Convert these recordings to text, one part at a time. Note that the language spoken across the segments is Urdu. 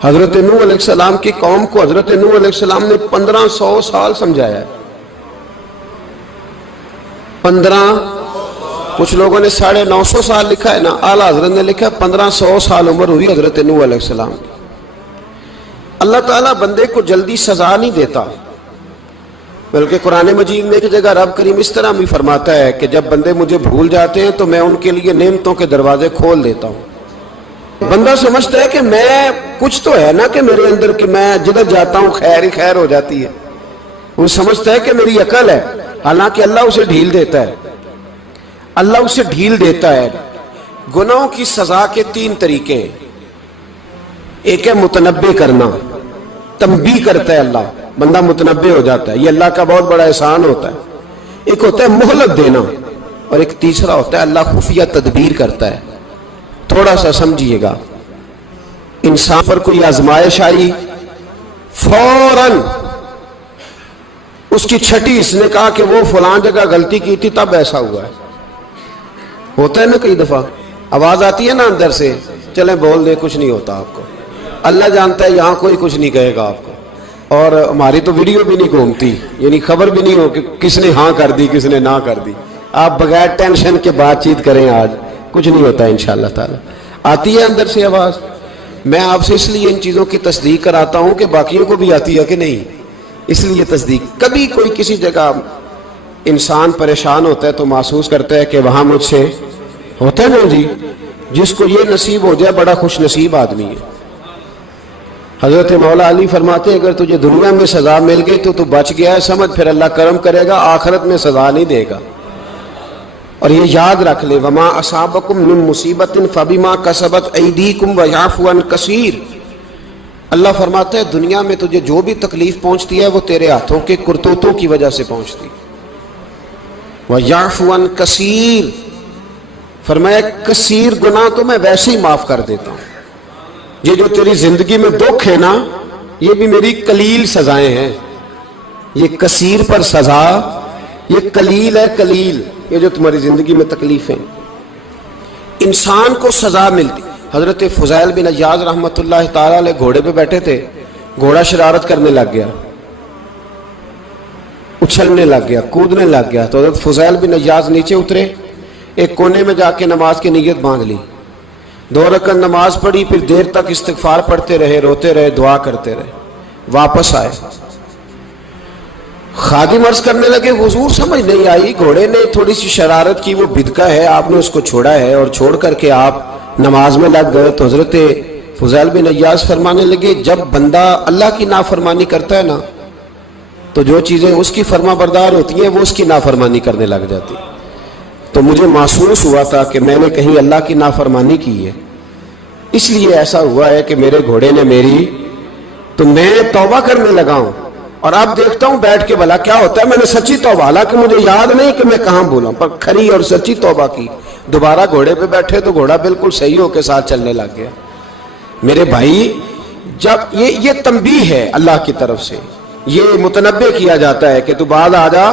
حضرت نوح علیہ السلام کی قوم کو حضرت نوح علیہ السلام نے 1500 سال سمجھایا ہے. 15 کچھ لوگوں نے 950 سال لکھا ہے نا، اعلیٰ حضرت نے لکھا ہے 1500 سال عمر ہوئی حضرت نوح علیہ السلام کی. اللہ تعالیٰ بندے کو جلدی سزا نہیں دیتا، بلکہ قرآن مجید میں ایک جگہ رب کریم اس طرح بھی فرماتا ہے کہ جب بندے مجھے بھول جاتے ہیں تو میں ان کے لیے نعمتوں کے دروازے کھول دیتا ہوں. بندہ سمجھتا ہے کہ میں کچھ تو ہے نا کہ میرے اندر کہ میں جدھر جاتا ہوں خیر ہی خیر ہو جاتی ہے. وہ سمجھتا ہے کہ میری عقل ہے، حالانکہ اللہ اسے ڈھیل دیتا ہے. اللہ اسے ڈھیل دیتا ہے. گناہوں کی سزا کے 3 طریقے ہیں. ایک ہے متنبع کرنا، تنبیہ کرتا ہے اللہ، بندہ متنبع ہو جاتا ہے، یہ اللہ کا بہت بڑا احسان ہوتا ہے. ایک ہوتا ہے مہلت دینا، اور ایک تیسرا ہوتا ہے اللہ خفیہ تدبیر کرتا ہے. تھوڑا سا سمجھیے گا، انسان پر کوئی آزمائش آئی، فوراً اس کی چھٹی اس نے کہا کہ وہ فلاں جگہ غلطی کی تھی تب ایسا ہوا ہے. ہوتا ہے نا کئی دفعہ آواز آتی ہے نا اندر سے، چلیں بول دیں کچھ نہیں ہوتا آپ کو. اللہ جانتا ہے یہاں کوئی کچھ نہیں کہے گا آپ کو، اور ہماری تو ویڈیو بھی نہیں گھومتی، یعنی خبر بھی نہیں ہو کہ کس نے ہاں کر دی کس نے نہ کر دی. آپ بغیر ٹینشن کے بات چیت کریں، آج کچھ نہیں ہوتا ہے انشاءاللہ تعالی. آتی ہے اندر سے آواز. میں آپ سے اس لیے ان چیزوں کی تصدیق کراتا ہوں کہ باقیوں کو بھی آتی ہے کہ نہیں، اس لیے تصدیق. کبھی کوئی کسی جگہ انسان پریشان ہوتا ہے تو محسوس کرتا ہے کہ وہاں مجھ سے ہوتا ہے نا جی. جس کو یہ نصیب ہو جائے بڑا خوش نصیب آدمی ہے. حضرت مولا علی فرماتے ہیں اگر تجھے دنیا میں سزا مل گئی تو بچ گیا ہے، سمجھ پھر اللہ کرم کرے گا، آخرت میں سزا نہیں دے گا. اور یہ یاد رکھ لے، وما اصابکم من مصیبت فبما کسبت ایدیکم ویعفو عن کثیر. اللہ فرماتا ہے دنیا میں تجھے جو بھی تکلیف پہنچتی ہے وہ تیرے ہاتھوں کے کرتوتوں کی وجہ سے پہنچتی. ویعفو عن کثیر، فرمایا کثیر گناہ تو میں ویسے ہی معاف کر دیتا ہوں. یہ جو تیری زندگی میں دکھ ہے نا، یہ بھی میری قلیل سزائیں ہیں. یہ کثیر پر سزا، یہ قلیل ہے قلیل. یہ جو تمہاری زندگی میں تکلیفیں انسان کو سزا ملتی. حضرت فضیل بن عیاض رحمۃ اللہ تعالی علیہ گھوڑے پہ بیٹھے تھے، گھوڑا شرارت کرنے لگ گیا، اچھلنے لگ گیا، کودنے لگ گیا. تو حضرت فضیل بن عیاض نیچے اترے، ایک کونے میں جا کے نماز کی نیت باندھ لی، 2 رکعت نماز پڑھی، پھر دیر تک استغفار پڑھتے رہے، روتے رہے، دعا کرتے رہے. واپس آئے، خادم عرض کرنے لگے حضور سمجھ نہیں آئی، گھوڑے نے تھوڑی سی شرارت کی، وہ بدکا ہے، آپ نے اس کو چھوڑا ہے اور چھوڑ کر کے آپ نماز میں لگ گئے. تو حضرت فضیل بن عیاض فرمانے لگے جب بندہ اللہ کی نافرمانی کرتا ہے نا تو جو چیزیں اس کی فرما بردار ہوتی ہیں وہ اس کی نافرمانی کرنے لگ جاتی. تو مجھے محسوس ہوا تھا کہ میں نے کہیں اللہ کی نافرمانی کی ہے، اس لیے ایسا ہوا ہے کہ میرے گھوڑے نے میری، تو میں توبہ کرنے لگا ہوں. اور اب دیکھتا ہوں بیٹھ کے بھلا کیا ہوتا ہے. میں نے سچی توبہ، حالانکہ مجھے یاد نہیں کہ میں کہاں بولا، پر کھری اور سچی توبہ کی. دوبارہ گھوڑے پہ بیٹھے تو گھوڑا بالکل صحیح ہو کے ساتھ چلنے لگ گیا. میرے بھائی جب یہ تنبیہ ہے اللہ کی طرف سے، یہ متنبع کیا جاتا ہے کہ تو بعد آ جا.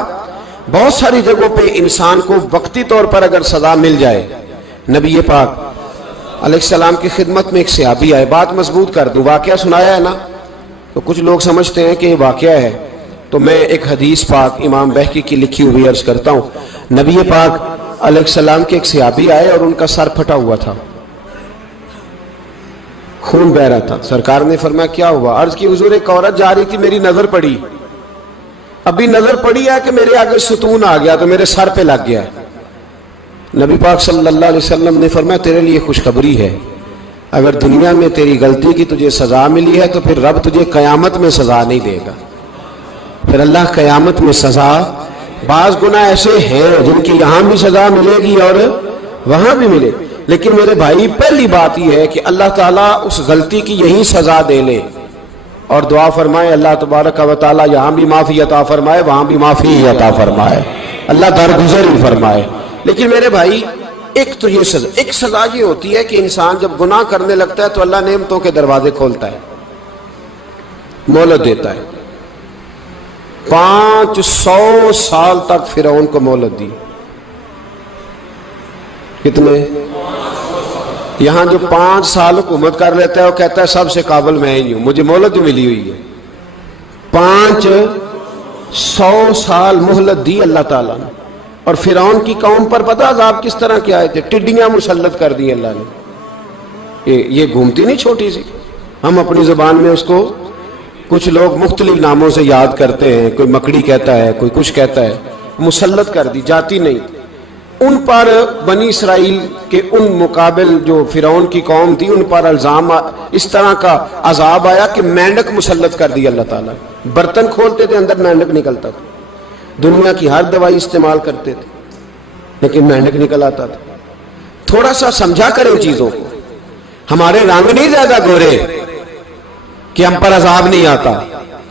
بہت ساری جگہوں پہ انسان کو وقتی طور پر اگر سزا مل جائے، نبی پاک علیہ السلام کی خدمت میں ایک صحابی آئے، بات مضبوط کر دوں، واقعہ سنایا ہے نا تو کچھ لوگ سمجھتے ہیں کہ یہ واقعہ ہے، تو میں ایک حدیث پاک امام بہقی کی لکھی ہوئی عرض کرتا ہوں. نبی پاک علیہ السلام کے ایک صحابی آئے اور ان کا سر پھٹا ہوا تھا، خون بہ رہا تھا. سرکار نے فرمایا کیا ہوا؟ عرض کی حضور ایک عورت جا رہی تھی، میری نظر پڑی، ابھی نظر پڑی ہے کہ میرے آگے ستون آ گیا تو میرے سر پہ لگ گیا. نبی پاک صلی اللہ علیہ وسلم نے فرمایا تیرے لیے خوشخبری ہے، اگر دنیا میں تیری غلطی کی تجھے سزا ملی ہے تو پھر رب تجھے قیامت میں سزا نہیں دے گا. پھر اللہ قیامت میں سزا، بعض گناہ ایسے ہیں جن کی یہاں بھی سزا ملے گی اور وہاں بھی ملے، لیکن میرے بھائی پہلی بات یہ ہے کہ اللہ تعالیٰ اس غلطی کی یہی سزا دے لے اور دعا فرمائے اللہ تبارک و تعالیٰ یہاں بھی معافی عطا فرمائے وہاں بھی معافی عطا فرمائے، اللہ درگزر ہی فرمائے. لیکن میرے بھائی ایک تو یہ سزا، ایک سزا یہ ہوتی ہے کہ انسان جب گناہ کرنے لگتا ہے تو اللہ نعمتوں کے دروازے کھولتا ہے، مہلت دیتا ہے. 500 سال تک فرعون کو مہلت دی. کتنے؟ یہاں جو 5 سال حکومت کر لیتا ہے وہ کہتا ہے سب سے قابل میں ہی ہوں، مجھے مہلت بھی ملی ہوئی ہے۔ 500 سال مہلت دی اللہ تعالیٰ نے، اور فرعون کی قوم پر پتہ عذاب کس طرح کے آئے تھے؟ ٹڈیاں مسلط کر دی اللہ نے۔ یہ گھومتی نہیں چھوٹی سی، ہم اپنی زبان میں اس کو کچھ لوگ مختلف ناموں سے یاد کرتے ہیں، کوئی مکڑی کہتا ہے، کوئی کچھ کہتا ہے، مسلط کر دی، جاتی نہیں۔ ان پر بنی اسرائیل کے ان مقابل جو فرعون کی قوم تھی ان پر الزام اس طرح کا عذاب آیا کہ مینڈک مسلط کر دی اللہ تعالیٰ۔ برتن کھولتے تھے اندر مینڈک نکلتا تھا، دنیا کی ہر دوائی استعمال کرتے تھے لیکن مینڈک نکل آتا تھا۔ تھوڑا سا سمجھا کریں چیزوں کو، ہمارے رنگ نہیں زیادہ گورے کہ ہم پر عذاب نہیں آتا۔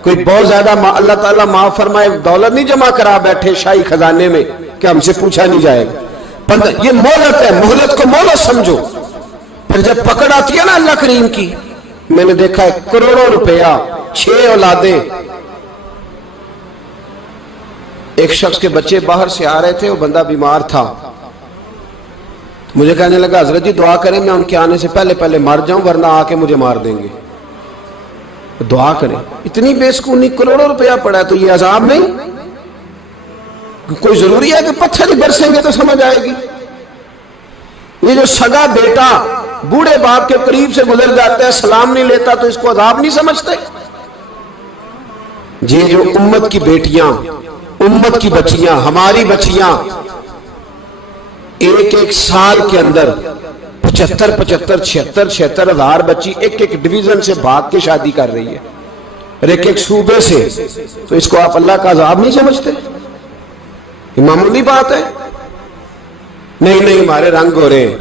کوئی بہت زیادہ اللہ تعالیٰ معاف فرمائے دولت نہیں جمع کرا بیٹھے شاہی خزانے میں کہ ہم سے پوچھا نہیں جائے گا۔ یہ مہلت ہے، مہلت کو مہلت سمجھو۔ پھر جب پکڑ آتی ہے نا اللہ کریم کی، میں نے دیکھا ہے کروڑوں روپیہ، 6 اولادیں، ایک شخص کے بچے باہر سے آ رہے تھے، وہ بندہ بیمار تھا، مجھے کہنے لگا حضرت جی دعا کریں میں ان کے آنے سے پہلے مر جاؤں ورنہ آ کے مجھے مار دیں گے، دعا کریں۔ اتنی بے سکونی، کروڑوں روپیہ پڑا ہے تو یہ عذاب نہیں؟ کوئی ضروری ہے کہ پتھر ہی برسیں گے تو سمجھ آئے گی؟ یہ جو سگا بیٹا بوڑھے باپ کے قریب سے گزر جاتا ہے سلام نہیں لیتا تو اس کو عذاب نہیں سمجھتے؟ یہ جو امت کی بیٹیاں، امت کی بچیاں، ہماری بچیاں ایک سال کے اندر 75,000 ہزار بچی ایک ڈویژن سے بھاگ کے شادی کر رہی ہے، اور ایک صوبے سے، تو اس کو آپ اللہ کا عذاب نہیں سمجھتے؟ یہ معمولی بات ہے؟ نہیں ہمارے رنگ ہو رہے ہیں،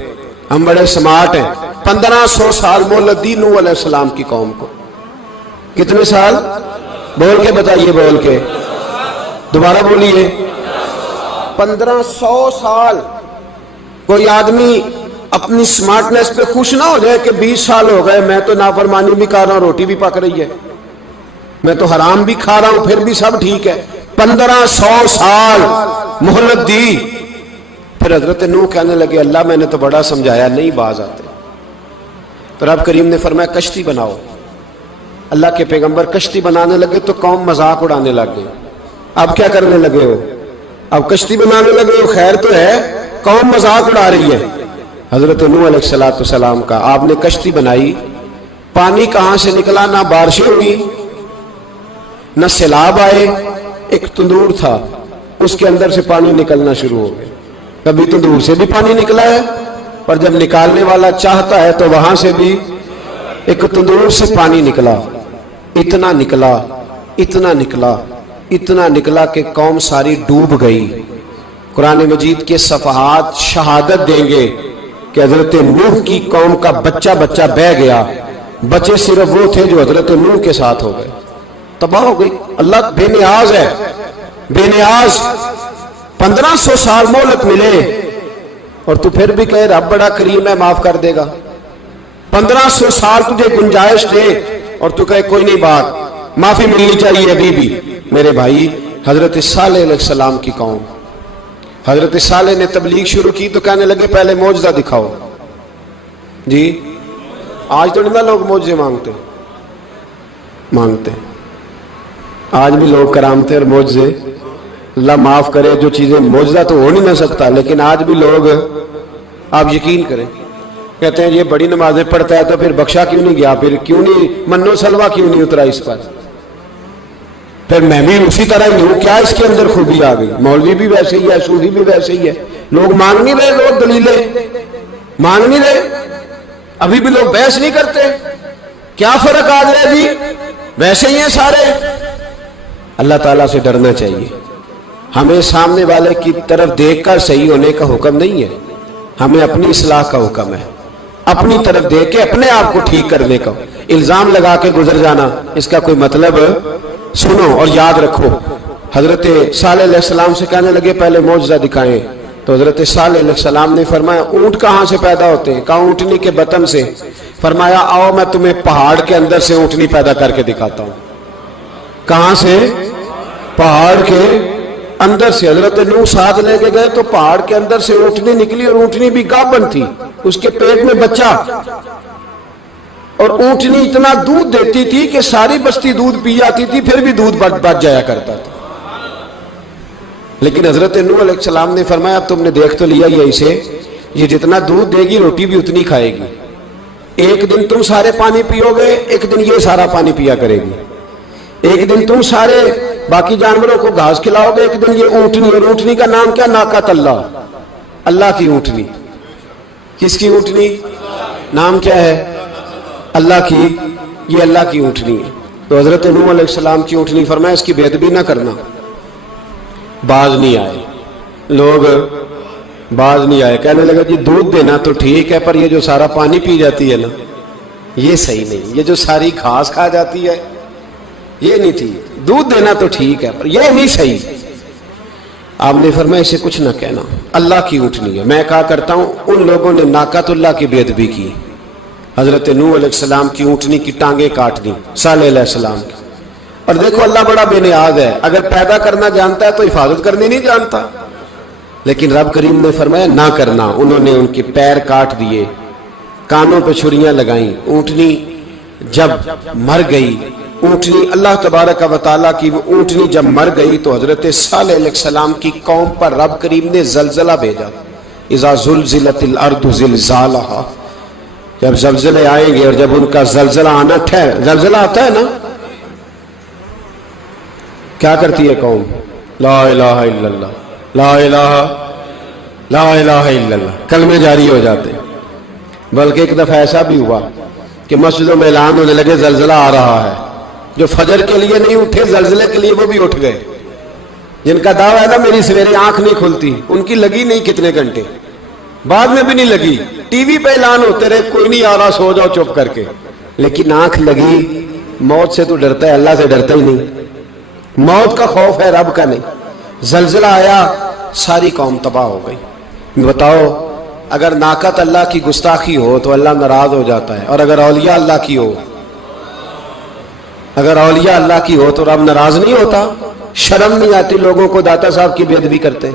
ہم بڑے سمارٹ ہیں۔ 1500 سال مہلت دی نوح علیہ السلام کی قوم کو۔ کتنے سال؟ بول کے بتائیے، بول کے دوبارہ بولیے۔ 1500 سال۔ کوئی آدمی اپنی سمارٹنس پہ خوش نہ ہو جائے کہ 20 سال ہو گئے میں تو نافرمانی بھی کر رہا ہوں، روٹی بھی پک رہی ہے، میں تو حرام بھی کھا رہا ہوں، پھر بھی سب ٹھیک ہے۔ 1500 سال مہلت دی۔ پھر حضرت نوح کہنے لگے اللہ میں نے تو بڑا سمجھایا نہیں باز آتے، تو رب کریم نے فرمایا کشتی بناؤ۔ اللہ کے پیغمبر کشتی بنانے لگے تو قوم مذاق اڑانے لگ گئی۔ اب کیا کرنے لگے ہو؟ اب کشتی بنانے لگے ہو، خیر تو ہے، قوم مذاق اڑا رہی ہے۔ حضرت نوح علیہ السلام کا آپ نے کشتی بنائی، پانی کہاں سے نکلا؟ نہ بارشیں ہوئی نہ سیلاب آئے، ایک تندور تھا اس کے اندر سے پانی نکلنا شروع ہو گیا۔ کبھی تندور سے بھی پانی نکلا ہے، پر جب نکالنے والا چاہتا ہے تو وہاں سے بھی ایک تندور سے پانی نکلا، اتنا نکلا اتنا نکلا اتنا نکلا کہ قوم ساری ڈوب گئی۔ قرآن مجید کے صفحات شہادت دیں گے کہ حضرت نوح کی قوم کا بچہ بہ گیا، بچے صرف وہ تھے جو حضرت نوح کے ساتھ ہو گئے، تباہ ہو گئی۔ اللہ بے نیاز ہے، بے نیاز۔ 1500 سال مہلت ملے اور تو پھر بھی کہے رب بڑا کریم ہے معاف کر دے گا۔ 1500 سال تجھے گنجائش دے اور تو کہے کوئی نہیں، بات معافی ملنی چاہیے ابھی بھی۔ میرے بھائی، حضرت صالح علیہ السلام کی قوم، حضرت صالح نے تبلیغ شروع کی تو کہنے لگے پہلے معجزہ دکھاؤ۔ جی آج تو نہیں لوگ معجزے مانگتے، آج بھی لوگ کرامتے اور معجزے، اللہ معاف کرے، جو چیزیں معجزہ تو ہو نہیں نہ سکتا، لیکن آج بھی لوگ، آپ یقین کریں، کہتے ہیں یہ بڑی نمازیں پڑھتا ہے تو پھر بخشا کیوں نہیں گیا، پھر کیوں نہیں منو سلوا کیوں نہیں اترا اس پر، پھر میں بھی اسی طرح ہی ہوں، کیا اس کے اندر خوبی آ گئی؟ مولوی بھی ویسے ہی ہے، صوفی بھی ویسے ہی ہے، لوگ مانگ نہیں رہے، لوگ دلیلیں مانگ نہیں رہے، ابھی بھی لوگ بحث نہیں کرتے، کیا فرق آ گیا جی؟ ویسے ہی ہیں سارے۔ اللہ تعالیٰ سے ڈرنا چاہیے، ہمیں سامنے والے کی طرف دیکھ کر صحیح ہونے کا حکم نہیں ہے، ہمیں اپنی اصلاح کا حکم ہے، اپنی طرف دیکھ کے اپنے آپ کو ٹھیک کرنے کا۔ الزام لگا کے گزر جانا اس کا کوئی مطلب؟ سنو اور یاد رکھو، حضرت صالح علیہ السلام سے کہنے لگے پہلے معجزہ دکھائیں، تو حضرت صالح علیہ السلام نے فرمایا اونٹ کہاں سے پیدا ہوتے ہیں؟ کہا اونٹنی کے بطن سے۔ فرمایا آؤ میں تمہیں پہاڑ کے اندر سے اونٹنی پیدا کر کے دکھاتا ہوں۔ کہاں سے؟ پہاڑ کے اندر سے۔ حضرت نوح ساتھ لے کے گئے تو پہاڑ کے اندر سے اونٹنی نکلی، اور اونٹنی بھی گابن تھی، اس کے پیٹ میں بچہ، اور اونٹنی اتنا دودھ دیتی تھی کہ ساری بستی دودھ پی جاتی تھی، پھر بھی دودھ بچ جایا کرتا تھا۔ لیکن حضرت نوح علیہ السلام نے فرمایا اب تم نے دیکھ تو لیا یہ اسے، یہ جتنا دودھ دے گی روٹی بھی اتنی کھائے گی، ایک دن تم سارے پانی پیو گے، ایک دن یہ سارا پانی پیا کرے گی، ایک دن تم سارے باقی جانوروں کو گھاس کھلاؤ گے، ایک دن یہ اونٹنی، اور اونٹنی کا نام کیا؟ ناقۃ اللہ، اللہ کی اونٹنی۔ کس کی اونٹنی؟ نام کیا ہے؟ اللہ کی، یہ اللہ کی اونٹنی ہے۔ تو حضرت نوح علیہ السلام کی اونٹنی فرمایا اس کی بے ادبی نہ کرنا۔ باز نہیں آئے لوگ، باز نہیں آئے، کہنے لگا جی دودھ دینا تو ٹھیک ہے، پر یہ جو سارا پانی پی جاتی ہے نا یہ صحیح نہیں، یہ جو ساری گھاس کھا جاتی ہے یہ نہیں ٹھیک، دودھ دینا تو ٹھیک ہے پر یہ نہیں صحیح۔ آپ نے فرمایا اسے کچھ نہ کہنا، اللہ کی اونٹنی ہے۔ میں کہا کرتا ہوں ان لوگوں نے ناقۃ اللہ کی بے ادبی کی، حضرت نوح علیہ السلام کی اونٹنی کی ٹانگیں کاٹ دی، صالح علیہ السلام کی۔ اور دیکھو اللہ بڑا بے نیاز ہے، اگر پیدا کرنا جانتا ہے تو حفاظت کرنی نہیں جانتا، لیکن رب کریم نے فرمایا نہ کرنا۔ انہوں نے ان کے پیر کاٹ دیے، کانوں پہ چھریاں لگائیں۔ اونٹنی جب مر گئی، اونٹنی اللہ تبارک و تعالیٰ کی وہ اونٹنی جب مر گئی تو حضرت صالح علیہ السلام کی قوم پر رب کریم نے زلزلہ بھیجا، اذا زلزلت الارض زلزالہا، جب زلزلے آئیں گے اور جب ان کا زلزلہ آنا زلزلہ آتا ہے نا، کیا کرتی ہے قوم؟ لا الہ الا اللہ، لا الہ الا اللہ، کلمے جاری ہو جاتے ہیں۔ بلکہ ایک دفعہ ایسا بھی ہوا کہ مسجدوں میں اعلان ہونے لگے زلزلہ آ رہا ہے، جو فجر کے لیے نہیں اٹھے زلزلے کے لیے وہ بھی اٹھ گئے، جن کا دعویٰ ہے نا میری سویرے آنکھ نہیں کھلتی، ان کی لگی نہیں کتنے گھنٹے، بعد میں بھی نہیں لگی، ٹی وی پہ اعلان ہوتے رہے کوئی نہیں آ رہا سو جاؤ چپ کر کے، لیکن آنکھ لگی۔ موت سے تو ڈرتا ہے، اللہ سے ڈرتا ہی نہیں، موت کا خوف ہے رب کا نہیں۔ زلزلہ آیا، ساری قوم تباہ ہو گئی۔ بتاؤ اگر ناقۃ اللہ کی گستاخی ہو تو اللہ ناراض ہو جاتا ہے، اور اگر اولیاء اللہ کی ہو، اگر اولیاء اللہ کی ہو تو رب ناراض نہیں ہوتا؟ شرم نہیں آتی لوگوں کو داتا صاحب کی بے ادبی کرتے،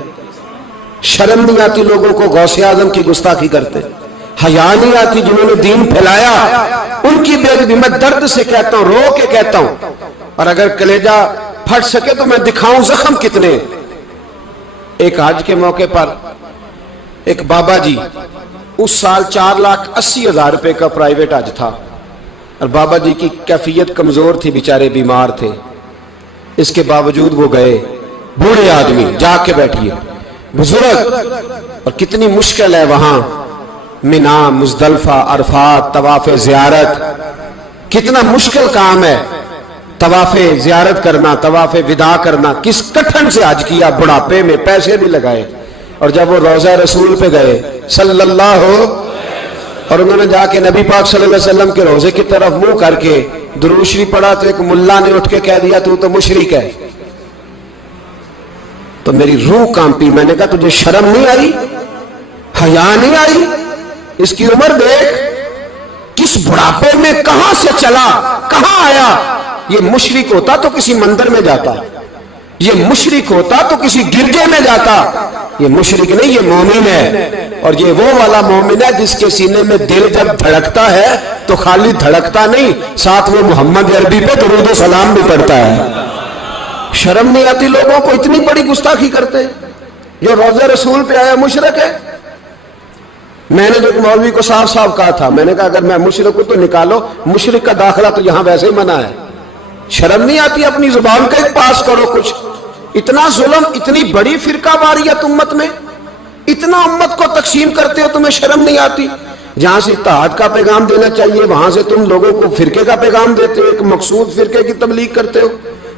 شرم نہیں آتی لوگوں کو غوث اعظم کی گستاخی کرتے، حیا نہیں آتی جنہوں نے دین پھیلایا ان کی بے ادبی؟ میں درد سے کہتا ہوں، رو کے کہتا ہوں، اور اگر کلیجہ پھٹ سکے تو میں دکھاؤں زخم کتنے۔ ایک حج کے موقع پر ایک بابا جی، اس سال 4,80,000 روپے کا پرائیویٹ حج تھا، اور بابا جی کی کیفیت کمزور تھی، بیچارے بیمار تھے، اس کے باوجود وہ گئے۔ بوڑھے آدمی جا کے بیٹھیے، بزرگ، اور کتنی مشکل ہے وہاں منا، مزدلفہ، عرفات، طواف زیارت، کتنا مشکل کام ہے طواف زیارت کرنا، طواف وداع کرنا۔ کس کٹھن سے حج کیا، بڑھاپے میں پیسے بھی لگائے، اور جب وہ روضہ رسول پہ گئے صلی اللہ، اور انہوں نے جا کے نبی پاک صلی اللہ علیہ وسلم کے روضے کی طرف منہ کر کے درود شریف پڑھا تو ایک ملا نے اٹھ کے کہہ دیا تو مشرک ہے۔ تو میری روح کانپی، میں نے کہا تجھے شرم نہیں آئی، حیا نہیں آئی؟ اس کی عمر دیکھ، کس بڑھاپے میں کہاں سے چلا، کہاں آیا۔ یہ مشرک ہوتا تو کسی مندر میں جاتا، یہ مشرک ہوتا تو کسی گرجے میں جاتا، یہ مشرک نہیں، یہ مومن ہے، اور یہ وہ والا مومن ہے جس کے سینے میں دل جب دھڑکتا ہے تو خالی دھڑکتا نہیں، ساتھ وہ محمد عربی پہ درود و سلام بھی پڑھتا ہے۔ شرم نہیں آتی لوگوں کو، اتنی بڑی گستاخی کرتے، جو روضہ رسول پہ آیا مشرک ہے۔ میں نے جو مولوی کو صاف صاف کہا تھا، میں نے کہا اگر میں مشرک ہوں تو نکالو، مشرک کا داخلہ تو یہاں ویسے ہی منع ہے۔ شرم نہیں آتی؟ اپنی زبان کا ایک پاس کرو کچھ۔ اتنا ظلم، اتنی بڑی فرقہ واریت امت میں، اتنا امت کو تقسیم کرتے ہو، تمہیں شرم نہیں آتی؟ جہاں سے اتحاد کا پیغام دینا چاہیے وہاں سے تم لوگوں کو فرقے کا پیغام دیتے ہو، ایک مقصود فرقے کی تبلیغ کرتے ہو۔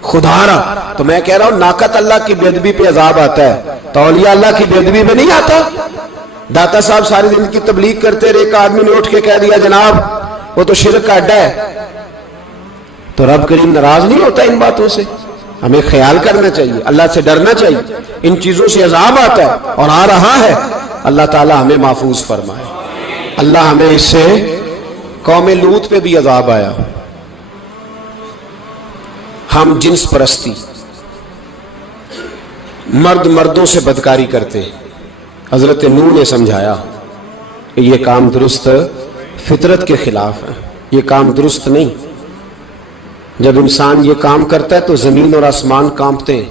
خدا را، تو میں کہہ رہا ہوں ناقۃ اللہ کی بے ادبی پہ عذاب آتا ہے، تو اولیاء اللہ کی بے ادبی پہ نہیں آتا؟ داتا صاحب ساری زندگی تبلیغ کرتے رہے، ایک آدمی نے اٹھ کے کہہ دیا جناب وہ تو شرک کا اڈا ہے، تو رب کریم ناراض نہیں ہوتا ان باتوں سے؟ ہمیں خیال کرنا چاہیے، اللہ سے ڈرنا چاہیے، ان چیزوں سے عذاب آتا ہے اور آ رہا ہے۔ اللہ تعالی ہمیں محفوظ فرمائے۔ اللہ ہمیں اس سے، قوم لوط پہ بھی عذاب آیا، ہم جنس پرستی، مرد مردوں سے بدکاری کرتے، حضرت نوح نے سمجھایا یہ کام درست فطرت کے خلاف ہے، یہ کام درست نہیں۔ جب انسان یہ کام کرتا ہے تو زمین اور آسمان کانپتے ہیں۔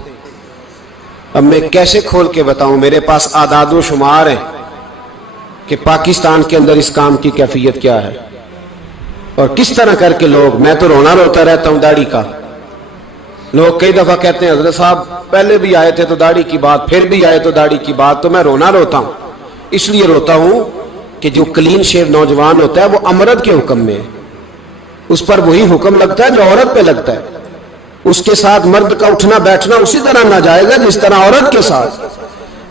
اب میں کیسے کھول کے بتاؤں، میرے پاس اعداد و شمار ہیں کہ پاکستان کے اندر اس کام کی کیفیت کیا ہے اور کس طرح کر کے لوگ، میں تو رونا روتا رہتا ہوں داڑھی کا۔ لوگ کئی دفعہ کہتے ہیں حضرت صاحب پہلے بھی آئے تھے تو داڑھی کی بات، پھر بھی آئے تو داڑھی کی بات، تو میں رونا روتا ہوں۔ اس لیے روتا ہوں کہ جو کلین شیو نوجوان ہوتا ہے وہ امرد کے حکم میں ہے، اس پر وہی حکم لگتا ہے جو عورت پہ لگتا ہے۔ اس کے ساتھ مرد کا اٹھنا بیٹھنا اسی طرح ناجائز ہے جس طرح عورت کے ساتھ۔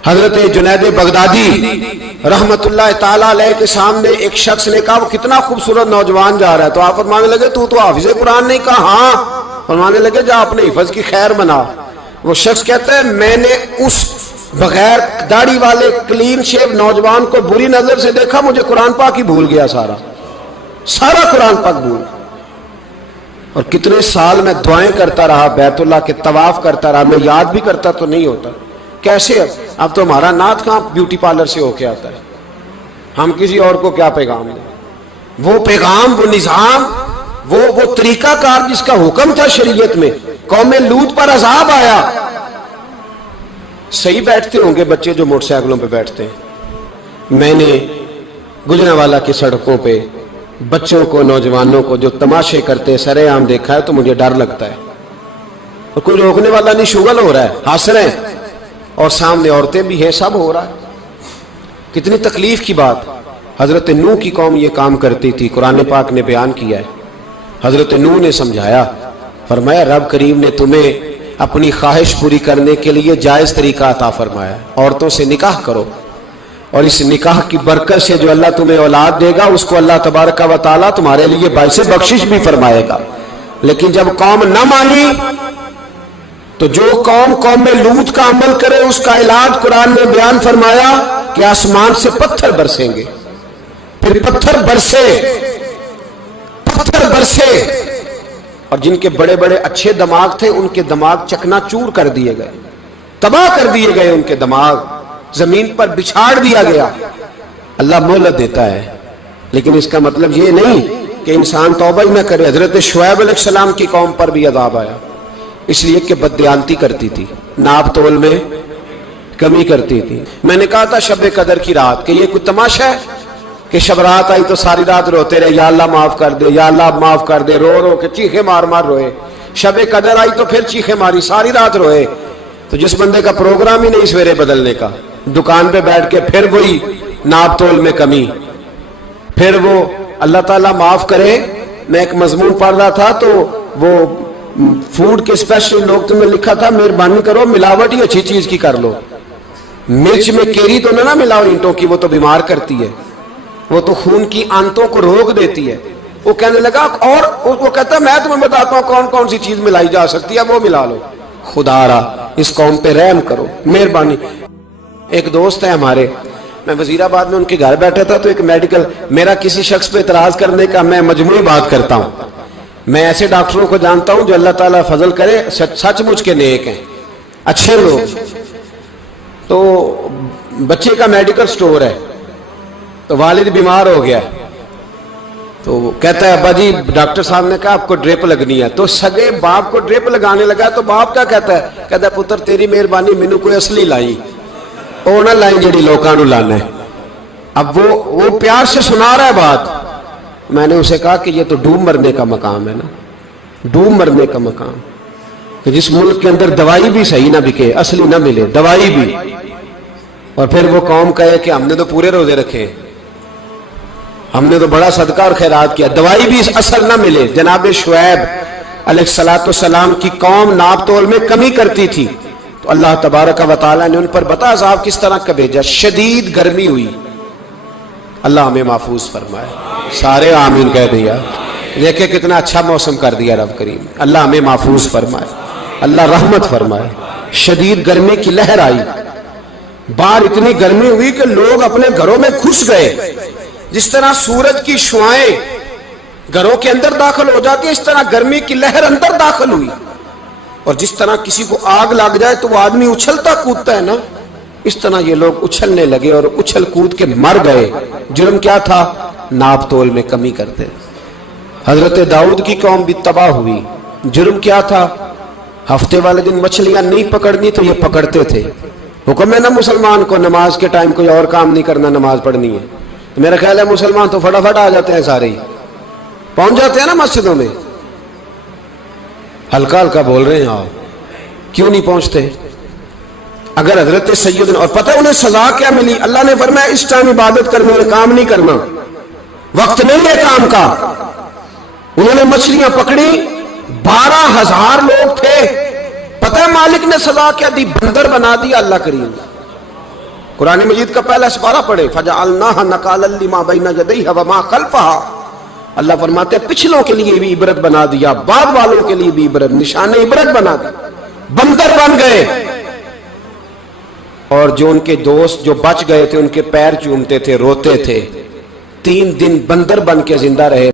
حضرت جنید بغدادی رحمت اللہ تعالیٰ علیہ کے سامنے ایک شخص نے کہا وہ کتنا خوبصورت نوجوان جا رہا ہے، تو آپ فرمانے لگے تو حافظ قرآن نہیں؟ کہا ہاں۔ فرمانے لگے جا اپنے حفظ کی خیر بنا۔ وہ شخص کہتا ہے میں نے اس بغیر داڑھی والے کلین شیو نوجوان کو بری نظر سے دیکھا، مجھے قرآن پاک ہی بھول گیا، سارا قرآن پاک بھول۔ اور کتنے سال میں دعائیں کرتا رہا، بیت اللہ کے طواف کرتا رہا، میں یاد بھی کرتا تو نہیں ہوتا۔ کیسے اب تو ہمارا نعت کہاں بیوٹی پارلر سے ہو کے آتا ہے، ہم کسی اور کو کیا پیغام دیں؟ وہ پیغام، وہ نظام، وہ طریقہ کار جس کا حکم تھا شریعت میں، قوم لوط پر عذاب آیا۔ صحیح بیٹھتے ہوں گے بچے جو موٹر سائیکلوں پہ بیٹھتے ہیں، میں نے گجرانوالہ کی سڑکوں پہ بچوں کو، نوجوانوں کو جو تماشے کرتے سرے عام دیکھا ہے تو مجھے ڈر لگتا ہے، اور کوئی روکنے والا نہیں، شغل ہو رہا ہے، ہنس رہے ہیں، اور سامنے عورتیں بھی ہیں، سب ہو رہا ہے۔ کتنی تکلیف کی بات۔ حضرت نوح کی قوم یہ کام کرتی تھی، قرآن پاک نے بیان کیا ہے۔ حضرت نوح نے سمجھایا، فرمایا رب کریم نے تمہیں اپنی خواہش پوری کرنے کے لیے جائز طریقہ عطا فرمایا، عورتوں سے نکاح کرو، اور اس نکاح کی برکت سے جو اللہ تمہیں اولاد دے گا اس کو اللہ تبارک و تعالیٰ تمہارے لیے باعث بخشش بھی فرمائے گا۔ لیکن جب قوم نہ مانی تو جو قوم میں لوط کا عمل کرے اس کا علاج قرآن نے بیان فرمایا کہ آسمان سے پتھر برسیں گے، پھر پتھر برسے، اور جن کے بڑے بڑے اچھے دماغ تھے ان کے دماغ چکنا چور کر دیے گئے، تباہ کر دیے گئے، ان کے دماغ زمین پر بچھاڑ دیا گیا۔ اللہ مہلت دیتا ہے، لیکن اس کا مطلب یہ نہیں کہ انسان توبہ ہی نہ کرے۔ حضرت شعیب علیہ السلام کی قوم پر بھی عذاب آیا، اس لیے کہ بددیانتی کرتی تھی، ناپ تول میں کمی کرتی تھی۔ میں نے کہا تھا شب قدر کی رات کہ یہ کوئی تماشا ہے کہ شب رات آئی تو ساری رات روتے رہے، یا اللہ معاف کر دے، یا اللہ معاف کر دے، رو رو کے چیخے مار مار روئے۔ شب قدر آئی تو پھر چیخے ماری، ساری رات روئے۔ تو جس بندے کا پروگرام ہی نہیں سویرے بدلنے کا، دکان پہ بیٹھ کے پھر وہی ناپ تول میں کمی، پھر وہ اللہ تعالیٰ معاف کرے۔ میں ایک مضمون پڑھ رہا تھا تو وہ فوڈ کے اسپیشل نوکتے میں لکھا تھا مہربانی کرو ملاوٹ ہی اچھی چیز کی کر لو، مرچ میں کیری تو نہ ملاؤ اینٹوں کی، وہ تو بیمار کرتی ہے، وہ تو خون کی آنتوں کو روک دیتی ہے۔ وہ کہنے لگا، اور وہ کہتا ہے میں تمہیں بتاتا ہوں کون کون سی چیز ملائی جا سکتی ہے، وہ ملا لو۔ خدا را اس قوم پہ رحم کرو، مہربانی۔ ایک دوست ہے ہمارے، میں وزیر آباد میں ان کے گھر بیٹھا تھا تو ایک میڈیکل، میرا کسی شخص پہ اعتراض کرنے کا میں مجموعی بات کرتا ہوں۔ میں ایسے ڈاکٹروں کو جانتا ہوں جو اللہ تعالیٰ فضل کرے سچ مچ کے نیک ہیں، اچھے لوگ۔ تو بچے کا میڈیکل سٹور ہے، تو والد بیمار ہو گیا، تو وہ کہتا ہے ابا جی ڈاکٹر صاحب نے کہا آپ کو ڈرپ لگنی ہے، تو سگے باپ کو ڈرپ لگانے لگا، تو باپ کیا کہتا ہے پتر تیری مہربانی مینوں کوئی اصلی لائی، وہ نہ لائیں جڑی لوکاں نوں لانا ہے۔ اب وہ پیار سے سنا رہا ہے بات۔ میں نے اسے کہا کہ یہ تو ڈوب مرنے کا مقام ہے نا، ڈوب مرنے کا مقام، کہ جس ملک کے اندر دوائی بھی صحیح نہ بکے، اصلی نہ ملے دوائی بھی، اور پھر وہ قوم کہے کہ ہم نے تو پورے روزے رکھے، ہم نے تو بڑا صدقہ اور خیرات کیا، دوائی بھی اثر نہ ملے۔ جناب شعیب علیہ السلام کی قوم ناپ تول میں کمی کرتی تھی، تو اللہ تبارک و تعالیٰ نے ان پر بتا عذاب کس طرح کا بھیجا، شدید گرمی ہوئی۔ اللہ ہمیں محفوظ فرمائے، سارے آمین کہہ دیا۔ دیکھیں کتنا اچھا موسم کر دیا رب کریم، اللہ ہمیں محفوظ فرمائے، اللہ رحمت فرمائے۔ شدید گرمی کی لہر آئی، باہر اتنی گرمی ہوئی کہ لوگ اپنے گھروں میں گھس گئے، جس طرح سورج کی شعائیں گھروں کے اندر داخل ہو جاتی ہے، اس طرح گرمی کی لہر اندر داخل ہوئی۔ اور جس طرح کسی کو آگ لگ جائے تو وہ آدمی اچھلتا کودتا ہے نا، اس طرح یہ لوگ اچھلنے لگے اور اچھل کود کے مر گئے. جرم کیا تھا؟ ناپ تول میں کمی کرتے. حضرت داؤد کی قوم بھی تباہ ہوئی. جرم کیا تھا؟ ہفتے والے دن مچھلیاں نہیں پکڑنی تو یہ پکڑتے تھے. حکم ہے نا مسلمان کو نماز کے ٹائم کوئی اور کام نہیں کرنا, نماز پڑھنی ہے. میرا خیال ہے مسلمان تو فٹافٹ آ جاتے ہیں, سارے ہی پہنچ جاتے ہیں نا مسجدوں میں. ہلکا ہلکا بول رہے ہیں آپ, کیوں نہیں پہنچتے؟ اگر حضرت سیدنا, اور پتہ انہیں سزا کیا ملی؟ اللہ نے فرمایا اس ٹائم عبادت کرنے میں کام نہیں کرنا, وقت نہیں ہے کام کا. انہوں نے مچھلیاں پکڑی, 12,000 لوگ تھے. پتہ ہے مالک نے سزا کیا دی؟ بندر بنا دیا. اللہ کریم قرآن مجید کا پہلا سپارہ پڑھے, فَجَعَلْنَاهَا نَكَالًا لِمَا بَيْنَ يَدَيْهَا وَمَا خَلْفَهَا. اللہ فرماتے ہیں پچھلوں کے لیے بھی عبرت بنا دیا, بعد والوں کے لیے بھی عبرت, نشان عبرت بنا دیا. بندر بن گئے. اور جو ان کے دوست جو بچ گئے تھے ان کے پیر چومتے تھے, روتے تھے. 3 دن بندر بن کے زندہ رہے.